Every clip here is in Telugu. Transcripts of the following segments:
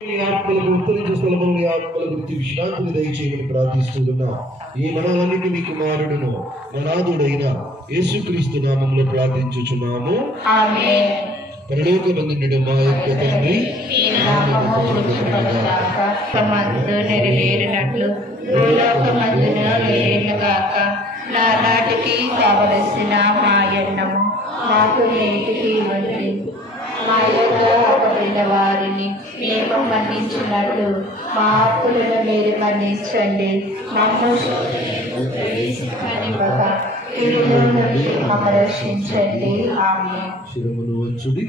ఆత్మలకు ఉత్తరించే స్థలముని ఆత్మల గురించి విశ్రాంతిని దయచేయమని ప్రార్థిస్తున్నాం. ఈ మనలన్నిటి మీ కుమారుడును మనాథుడైన యేసుక్రీస్తు నామములో ప్రార్థించుచున్నాము. ఆమేన్. పరలోకమందుండు మా యొక్క తండ్రి, నెరవేరినట్లు భూలోకమందున వేరుగాక. నానాటికి కావలసిన మా అన్నము మాకు నేటికి ఇవ్వండి. మా యొక్క అపవిత్ర వారిని మేము మన్నించినట్లు మా అప్పులను మీరు మన్నించండి. మమ్మల్ని రక్షించండి. ఆమేన్. శిరమును వంచుడి.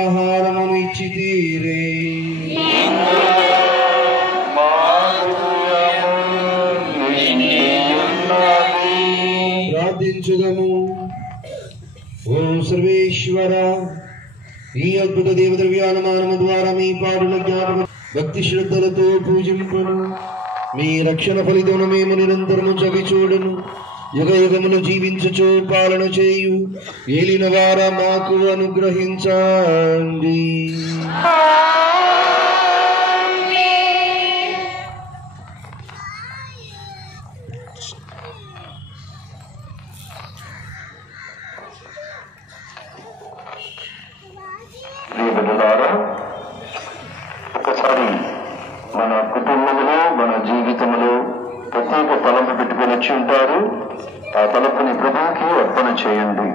ఆహారమును ఇచ్చి తీరే ప్రార్థించుదము. ఓ సర్వేశ్వర, ఈ అద్భుత దేవద్రవ్యానుమానము ద్వారా మీ పాడుల జ్ఞాపక భక్తి శ్రద్ధలతో పూజింపును. మీ రక్షణ ఫలితమును మేము నిరంతరము చవి చూడను. యుగ యుగములు జీవించుచు పాలన చేయు ఏలిన వార మాకు అనుగ్రహించండి. ఒకసారి మన కుటుంబంలో మన జీవితంలో ప్రత్యేక తలంపు పెట్టుకొని వచ్చి ఉంటారు. ఆ తలంపుని ప్రభువుకి అర్పణ చేయండి.